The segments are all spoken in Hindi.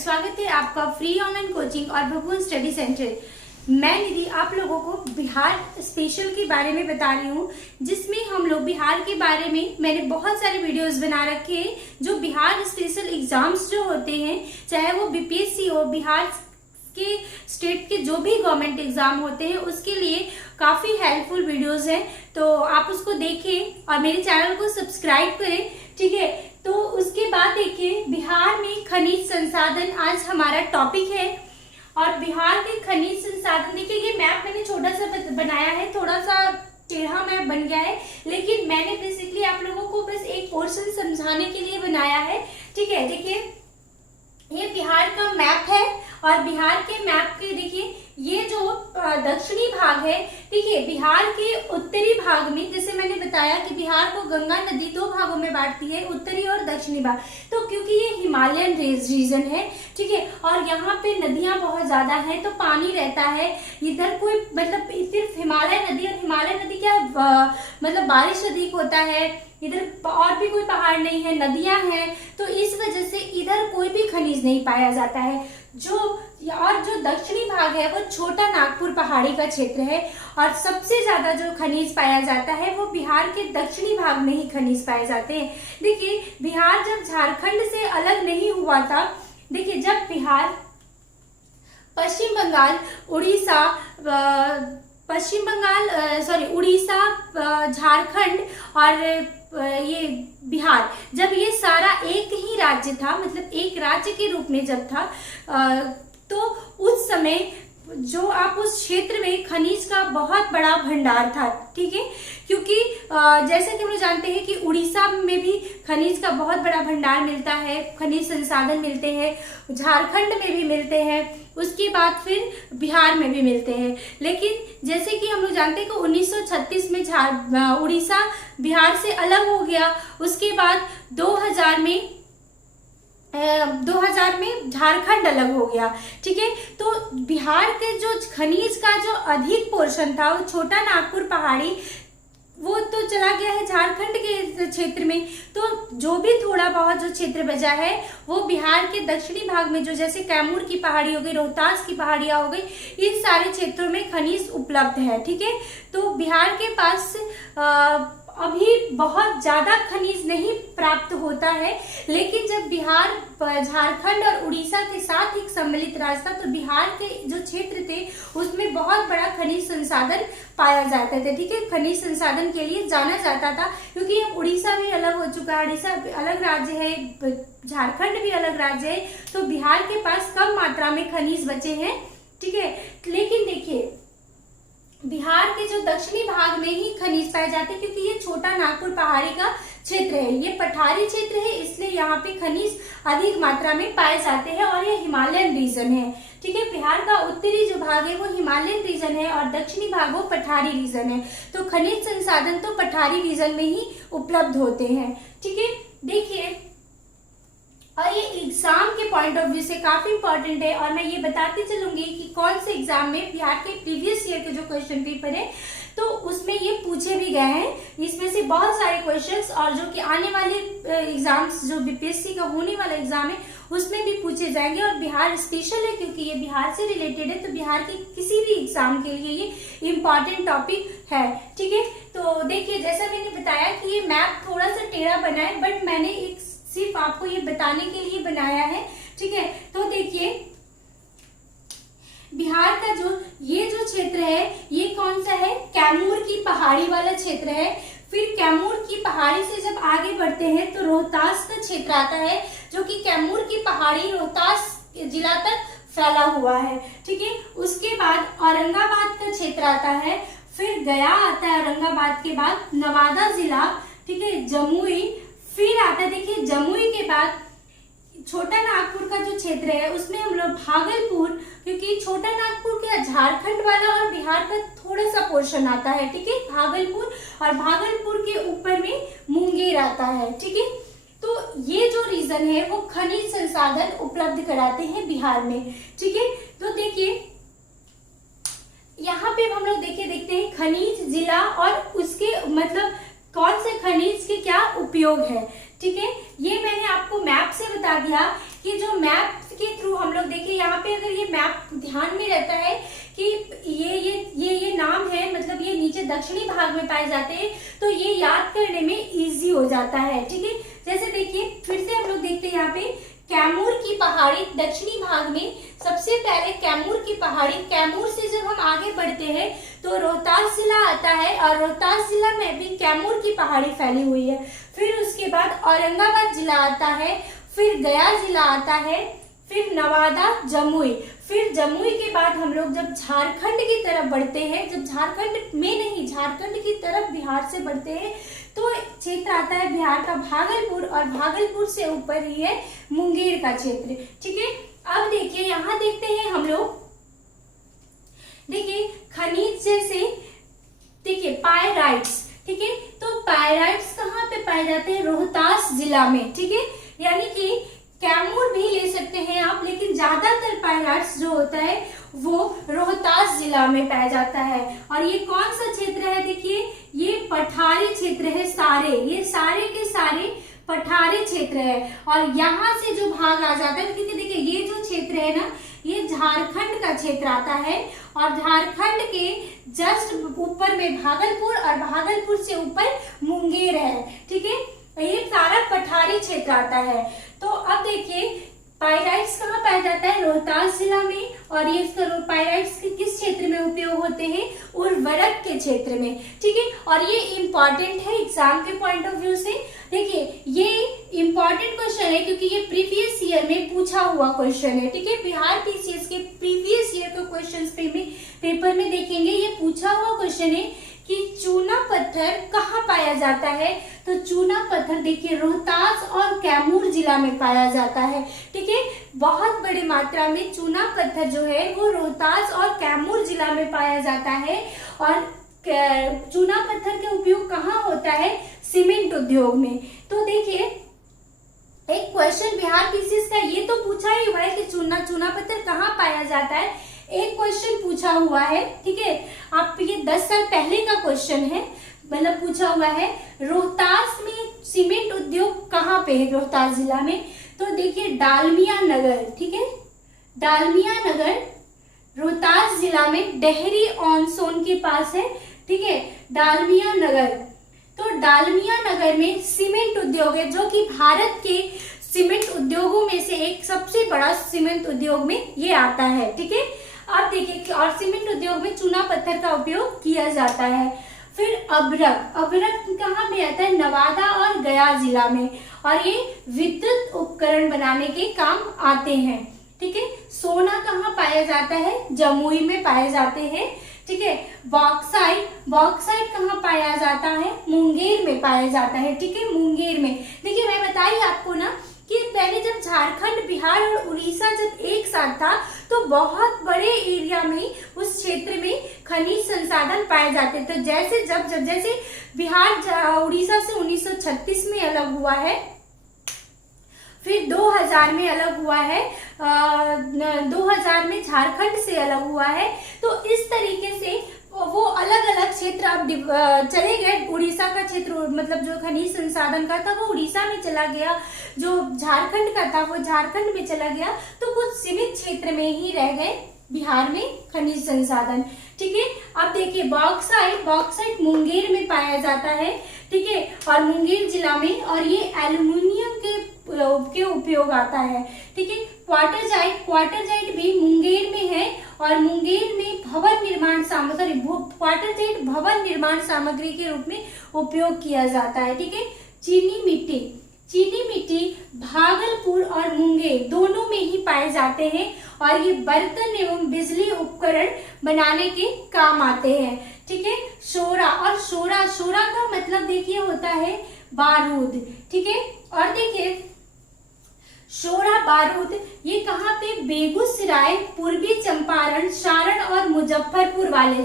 स्वागत है आपका फ्री ऑनलाइन कोचिंग और भगवान स्टडी सेंटर। मैं निधि आप लोगों को बिहार स्पेशल के बारे में बता रही हूँ, जिसमें हम लोग बिहार के बारे में मैंने बहुत सारे वीडियोस बना रखे हैं। जो बिहार स्पेशल एग्जाम्स जो होते हैं, चाहे वो बीपीएससी हो, बिहार के स्टेट के जो भी गवर्नमेंट एग्जाम होते हैं, उसके लिए काफी हेल्पफुल वीडियोस हैं। तो आप उसको देखें और मेरे चैनल को सब्सक्राइब करें, ठीक है। तो उसके बाद देखिए, बिहार में खनिज संसाधन आज हमारा टॉपिक है। और बिहार के खनिज संसाधन, देखिए ये मैप मैंने छोटा सा बनाया है, थोड़ा सा टेढ़ा मैप बन गया है, लेकिन मैंने बेसिकली आप लोगों को बस एक पोर्शन समझाने के लिए बनाया है, ठीक है। देखिए ये बिहार का मैप है और बिहार के मैप के देखिए ये जो दक्षिणी भाग है, देखिए बिहार के उत्तरी भाग में, जैसे मैंने बताया कि बिहार को गंगा नदी दो भागों में बांटती है, उत्तरी और दक्षिणी भाग। तो क्योंकि ये हिमालयन रीजन है, ठीक है, और यहाँ पे नदियां बहुत ज्यादा हैं, तो पानी रहता है इधर। कोई मतलब सिर्फ हिमालय नदी, और हिमालय नदी क्या मतलब बारिश अधिक होता है इधर, और भी कोई पहाड़ नहीं है, नदियां हैं, तो इस वजह से इधर कोई भी खनिज नहीं पाया जाता है। जो दक्षिणी भाग है वो छोटा नागपुर पहाड़ी का क्षेत्र है, और सबसे ज्यादा जो खनिज पाया जाता है वो बिहार के दक्षिणी भाग में ही खनिज पाए जाते हैं। देखिए बिहार जब झारखंड से अलग नहीं हुआ था, देखिए जब बिहार पश्चिम बंगाल, उड़ीसा, झारखंड और ये बिहार, जब ये सारा एक ही राज्य था, मतलब एक राज्य के रूप में जब था, तो उस समय जो आप उस क्षेत्र में खनिज का बहुत बड़ा भंडार था, ठीक है। क्योंकि जैसे कि हम लोग जानते हैं कि उड़ीसा में भी खनिज का बहुत बड़ा भंडार मिलता है, खनिज संसाधन मिलते हैं, झारखंड में भी मिलते हैं, उसके बाद फिर बिहार में भी मिलते हैं। लेकिन जैसे कि हम लोग जानते हैं कि 1936 में उड़ीसा बिहार से अलग हो गया, उसके बाद 2000 में झारखंड अलग हो गया, ठीक है। तो बिहार के जो खनिज का जो अधिक पोर्शन था, वो छोटा नागपुर पहाड़ी, वो तो चला गया है झारखंड के क्षेत्र में। तो जो भी थोड़ा बहुत जो क्षेत्र बचा है वो बिहार के दक्षिणी भाग में, जो जैसे कैमूर की पहाड़ी हो गई, रोहतास की पहाड़ियां हो गई, इन सारे क्षेत्रों में खनिज उपलब्ध है, ठीक है। तो बिहार के पास अभी बहुत ज्यादा खनिज नहीं प्राप्त होता है, लेकिन जब बिहार झारखंड और उड़ीसा के साथ एक सम्मिलित राज्य था, तो बिहार के जो क्षेत्र थे उसमें बहुत बड़ा खनिज संसाधन पाया जाता था, ठीक है। खनिज संसाधन के लिए जाना जाता था, क्योंकि अब उड़ीसा भी अलग हो चुका है, उड़ीसा अलग राज्य है, झारखंड भी अलग राज्य है, तो बिहार के पास कम मात्रा में खनिज बचे हैं, ठीक है। लेकिन देखिए बिहार के जो दक्षिणी भाग में ही खनिज पाए जाते हैं, क्योंकि ये छोटा नागपुर पहाड़ी का क्षेत्र है, ये पठारी क्षेत्र है, इसलिए यहाँ पे खनिज अधिक मात्रा में पाए जाते हैं, और ये हिमालयन रीजन है, ठीक है। बिहार का उत्तरी जो भाग है वो हिमालयन रीजन है और दक्षिणी भाग वो पठारी रीजन है। तो खनिज संसाधन तो पठारी रीजन में ही उपलब्ध होते हैं, ठीक है। देखिए, और ये एग्जाम के पॉइंट ऑफ व्यू से काफी इंपॉर्टेंट है, और मैं ये बताती चलूंगी कि कौन से एग्जाम में बिहार के प्रीवियस ईयर के जो क्वेश्चन पेपर है, तो उसमें ये पूछे भी गए हैं। इसमें से बहुत सारे क्वेश्चंस, और जो कि आने वाले एग्जाम्स, जो बीपीएससी का होने वाला एग्जाम है, उसमें भी पूछे जाएंगे। और बिहार स्पेशल है क्योंकि ये बिहार से रिलेटेड है, तो बिहार के किसी भी एग्जाम के लिए ये इम्पॉर्टेंट टॉपिक है, ठीक है। तो देखिए, जैसा मैंने बताया कि ये मैप थोड़ा सा टेढ़ा बना है, बट मैंने एक सिर्फ आपको ये बताने के लिए बनाया है, ठीक है। तो देखिए बिहार का ये जो क्षेत्र है, ये कौन सा है, कैमूर की पहाड़ी वाला क्षेत्र है। फिर कैमूर की पहाड़ी से जब आगे बढ़ते हैं तो रोहतास का क्षेत्र आता है, जो कि कैमूर की पहाड़ी रोहतास जिला तक फैला हुआ है, ठीक है। उसके बाद औरंगाबाद का क्षेत्र आता है, फिर गया आता है, औरंगाबाद के बाद नवादा जिला, ठीक है, जमुई, फिर आता है, देखिए जमुई के बाद छोटा नागपुर का जो क्षेत्र है उसमें हम लोग भागलपुर, क्योंकि छोटा नागपुर क्या झारखंड वाला और बिहार का थोड़ा सा पोर्शन आता है, ठीक है, भागलपुर, और भागलपुर के ऊपर में मुंगेर आता है, ठीक है। तो ये जो रीजन है वो खनिज संसाधन उपलब्ध कराते हैं बिहार में, ठीक है। तो देखिए यहाँ पे हम लोग देखते हैं खनिज जिला और उसके मतलब कौन से खनिज के क्या उपयोग है, ठीक है। ये मैंने आपको मैप से बता दिया कि जो मैप के थ्रू ध्यान में रहता है कि ये नाम है, मतलब ये नीचे दक्षिणी भाग में पाए जाते हैं, तो ये याद करने में इजी हो जाता है। ठीक है, जैसे देखिए फिर से हम लोग देखते हैं यहाँ पे कैमूर की पहाड़ी दक्षिणी भाग में। सबसे पहले कैमूर की पहाड़ी, कैमूर से जब हम आगे बढ़ते हैं तो रोहतास जिला आता है, और रोहतास जिला में भी कैमूर की पहाड़ी फैली हुई है। फिर उसके बाद औरंगाबाद जिला आता है, फिर गया जिला आता है, फिर नवादा, जमुई। फिर जमुई के बाद हम लोग जब झारखंड की तरफ बढ़ते हैं, जब झारखंड में नहीं, झारखंड की तरफ बिहार से बढ़ते हैं, तो क्षेत्र आता है बिहार का भागलपुर, और भागलपुर से ऊपर ही है मुंगेर का क्षेत्र। ठीक है, अब देखिए यहाँ देखते हैं हम लोग, देखिए खनिज जैसे, देखिए पायराइट्स। ठीक है, तो पायराइट्स कहाँ पे पाए जाते हैं? रोहतास जिला में। ठीक है, यानी कि कैमूर भी ले सकते हैं आप, लेकिन ज्यादातर पायराइट्स जो होता है वो रोहतास जिला में पाया जाता है। और ये कौन सा क्षेत्र है? देखिए ये पठारी क्षेत्र है, ये सारे के सारे पठारी क्षेत्र है। और यहाँ से जो भाग आ जाता है, क्योंकि देखिए ये जो क्षेत्र है ना, ये झारखंड का क्षेत्र आता है, और झारखंड के जस्ट ऊपर में भागलपुर, और भागलपुर से ऊपर मुंगेर है। ठीक है, ये सारा पठारी क्षेत्र आता है। तो अब देखिए पायराइट्स कहाँ पाया जाता है? रोहतास जिला में। और ये पायराइट्स के किस क्षेत्र में उपयोग होते हैं? उर्वरक के क्षेत्र में। ठीक है, और ये इम्पॉर्टेंट है एग्जाम के पॉइंट ऑफ व्यू से। देखिए ये इम्पॉर्टेंट क्वेश्चन है क्योंकि ये प्रीवियस ईयर में पूछा हुआ क्वेश्चन है। ठीक है, बिहार पीसीएस के प्रीवियस ईयर के क्वेश्चन पेपर में देखेंगे, ये पूछा हुआ क्वेश्चन है कि चूना पत्थर कहाँ पाया जाता है? तो चूना पत्थर देखिए रोहतास और कैमूर जिला में पाया जाता है। ठीक है, बहुत बड़ी मात्रा में चूना पत्थर जो है वो रोहतास और कैमूर जिला में पाया जाता है। और चूना पत्थर का उपयोग कहाँ होता है? सीमेंट उद्योग में। तो देखिए एक क्वेश्चन बिहार पीसीएस का ये तो पूछा ही हुआ है कि चूना पत्थर कहाँ पाया जाता है, एक क्वेश्चन पूछा हुआ है। ठीक है, आप ये 10 साल पहले का क्वेश्चन है, मतलब पूछा हुआ है रोहतास में सीमेंट उद्योग कहाँ पे है? रोहतास जिला में। तो देखिए डालमिया नगर। ठीक है, डालमिया नगर रोहतास जिला में डेहरी ऑन सोन के पास है। ठीक है, डालमिया नगर। तो डालमिया नगर में सीमेंट उद्योग है, जो कि भारत के सीमेंट उद्योगों में से एक सबसे बड़ा सीमेंट उद्योग में ये आता है। ठीक है, अब देखिए और सीमेंट उद्योग में चूना पत्थर का उपयोग किया जाता है। फिर अभ्रक कहाँ पे आता है? नवादा और गया जिला में, और ये विद्युत उपकरण बनाने के काम आते हैं। ठीक है, सोना कहाँ पाया जाता है? जमुई में पाए जाते हैं। ठीक है, बॉक्साइट कहाँ पाया जाता है? मुंगेर में पाया जाता है। ठीक है, मुंगेर में। देखिए मैं बताई आपको ना कि पहले जब झारखंड, बिहार और उड़ीसा जब एक साथ था तो बहुत बड़े एरिया में, उस क्षेत्र में खनिज संसाधन पाए जाते थे। जैसे बिहार उड़ीसा से 1936 में अलग हुआ है, फिर 2000 में अलग हुआ है, 2000 में झारखंड से अलग हुआ है। तो इस तरीके से वो अलग अलग क्षेत्र अब चले गए। उड़ीसा का क्षेत्र, मतलब जो खनिज संसाधन का था वो उड़ीसा में चला गया, जो झारखंड का था वो झारखंड में चला गया, तो कुछ सीमित क्षेत्र में ही रह गए बिहार में खनिज संसाधन। ठीक है, अब देखिए बॉक्साइट मुंगेर में पाया जाता है। ठीक है, और मुंगेर जिला में, और ये एल्युमिनियम के उपयोग आता है। ठीक है, क्वार्टरजाइट भी मुंगेर में है, और मुंगेर में भवन निर्माण सामग्री के रूप में उपयोग किया जाता है। ठीक है, चीनी मिट्टी भागलपुर और मुंगेर दोनों में ही पाए जाते हैं, और ये बर्तन एवं बिजली उपकरण बनाने के काम आते हैं। ठीक है, शोरा का मतलब देखिए होता है बारूद। ठीक है, और देखिए शोरा बारूद ये कहाँ पे? बेगूसराय, पूर्वी चंपारण, सारण और मुजफ्फरपुर वाले,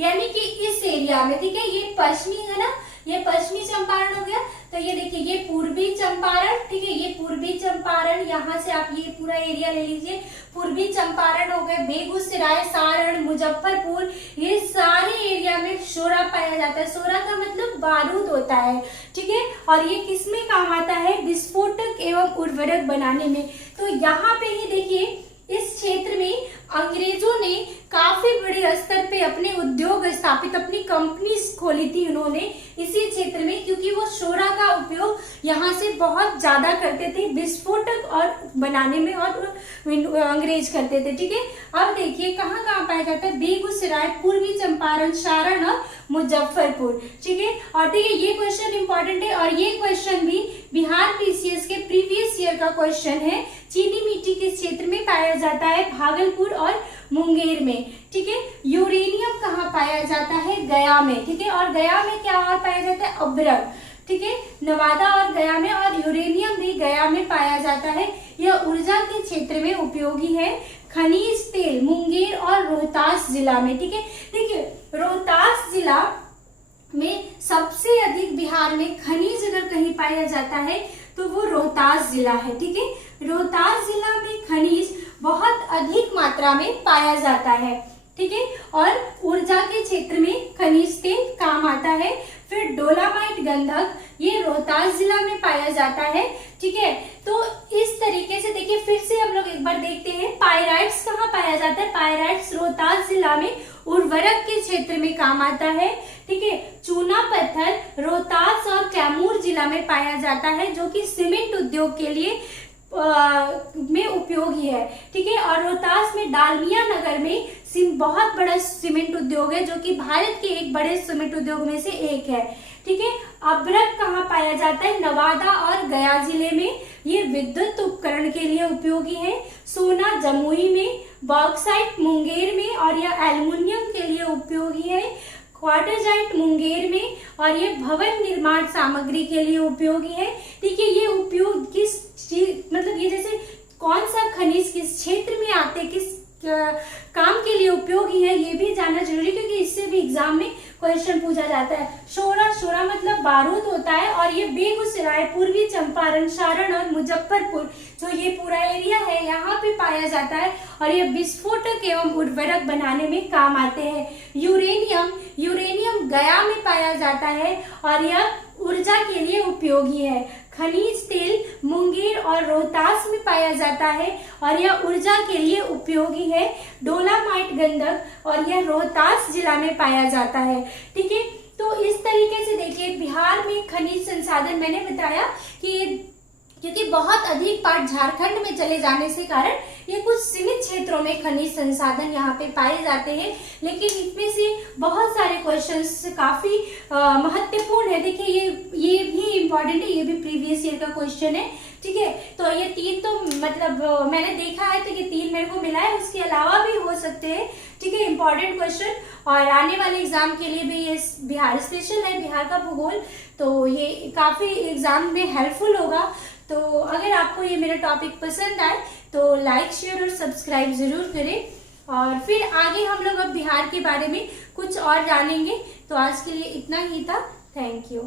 यानी कि इस एरिया में। ठीक है, ये पश्चिमी है ना, ये पश्चिमी चंपारण हो गया। तो ये देखिए ये पूर्वी चंपारण। ठीक है, ये पूर्वी चंपारण, यहाँ से आप ये पूरा एरिया ले लीजिए। पूर्वी चंपारण हो गए, बेगूसराय, सारण, मुजफ्फरपुर, ये सारे एरिया में शोरा पाया जाता है। शोरा का मतलब बारूद होता है। ठीक है, और ये किसमें काम आता है? विस्फोटक एवं उर्वरक बनाने में। तो यहाँ पे ही देखिए इस क्षेत्र में अंग्रेजों कंपनीज खोली थी उन्होंने इसी क्षेत्र में, क्योंकि वो सोना का उपयोग यहाँ से बहुत ज्यादा करते थे विस्फोटक और बनाने में, और अंग्रेज करते थे। ठीक है, अब देखिए कहाँ कहाँ पाया जाता है, बेगूसराय, पूर्वी चंपारण, सारण और मुजफ्फरपुर। ठीक है, और देखिए ये क्वेश्चन इंपॉर्टेंट है, और ये क्वेश्चन भी बिहार पीसीएस के प्रीवियस ईयर का क्वेश्चन है। चीनी मिट्टी किस क्षेत्र में पाया जाता है, भागलपुर और मुंगेर में। ठीक है, यूरेनियम कहाँ पाया जाता है, गया में। ठीक है, और गया में क्या और पाया जाता है, अभ्रक। ठीक है, नवादा और गया में, और यूरेनियम भी गया में पाया जाता है। यह ऊर्जा के क्षेत्र में उपयोगी है। खनिज तेल मुंगेर और रोहतास जिला में। ठीक है, देखिए रोहतास जिला में सबसे अधिक बिहार में खनिज अगर कहीं पाया जाता है तो वो रोहतास जिला है। ठीक है, रोहतास जिला में खनिज बहुत अधिक मात्रा में पाया जाता है। ठीक है, और ऊर्जा के क्षेत्र में खनिज तेल काम आता है। फिर डोलामाइट गंधक, ये रोहतास जिला में पाया जाता है। ठीक है, तो इस तरीके से देखिए, फिर से हम लोग एक बार देखते हैं पायराइट्स कहाँ पाया जाता है। पायराइट्स रोहतास जिला में उर्वरक के क्षेत्र में काम आता है। ठीक है, चूना पत्थर रोहतास और कैमूर जिला में पाया जाता है, जो कि सीमेंट उद्योग के लिए में उपयोगी है। ठीक है, और रोहतास में डालमिया नगर में बहुत बड़ा सीमेंट उद्योग है, जो कि भारत के एक बड़े सीमेंट उद्योग में से एक है। ठीक है, अभ्रक कहाँ पाया जाता है, नवादा और गया जिले में। ये विद्युत उपकरण के लिए उपयोगी है। सोना जमुई में, बॉक्साइट मुंगेर में, और यह एल्युमिनियम के लिए उपयोगी है। क्वार्टरजाइट मुंगेर में, और ये भवन निर्माण सामग्री के लिए उपयोगी है। देखिए ये उपयोग किस चीज, मतलब ये जैसे कौन सा खनिज किस क्षेत्र में आते, किस काम के लिए उपयोगी है, ये भी जानना जरूरी, क्योंकि इससे भी एग्जाम में क्वेश्चन पूछा जाता है। शोरा मतलब बारूद होता है, और ये बेगूसराय, पूर्वी चंपारण, सारण और मुजफ्फरपुर, जो ये पूरा एरिया है यहाँ पे पाया जाता है, और ये विस्फोटक एवं उर्वरक बनाने में काम आते हैं। यूरेनियम गया में पाया जाता है, और यह ऊर्जा के लिए उपयोगी है। खनिज तेल मुंगेर और रोहतास में पाया जाता है, और यह ऊर्जा के लिए उपयोगी है। डोलामाइट गंधक, और यह रोहतास जिला में पाया जाता है। ठीक है, तो इस तरीके से देखिए बिहार में खनिज संसाधन मैंने बताया कि क्योंकि बहुत अधिक पार्ट झारखंड में चले जाने से कारण ये कुछ सीमित क्षेत्रों में खनिज संसाधन यहाँ पे पाए जाते हैं, लेकिन इसमें से बहुत सारे क्वेश्चंस काफी महत्वपूर्ण है। देखिए ये भी इम्पोर्टेंट है, ये भी प्रीवियस ईयर का क्वेश्चन है। ठीक है, तो ये 3 तो मतलब मैंने देखा है, तो ये 3 मेरे को मिला है, उसके अलावा भी हो सकते हैं। ठीक है, इम्पोर्टेंट क्वेश्चन, और आने वाले एग्जाम के लिए भी ये बिहार स्पेशल है, बिहार का भूगोल, तो ये काफी एग्जाम में हेल्पफुल होगा। तो अगर आपको ये मेरा टॉपिक पसंद आए तो लाइक, शेयर और सब्सक्राइब जरूर करें, और फिर आगे हम लोग अब बिहार के बारे में कुछ और जानेंगे। तो आज के लिए इतना ही था। Thank you.